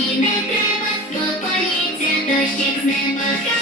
І не треба, спокоїться, дощик з неба.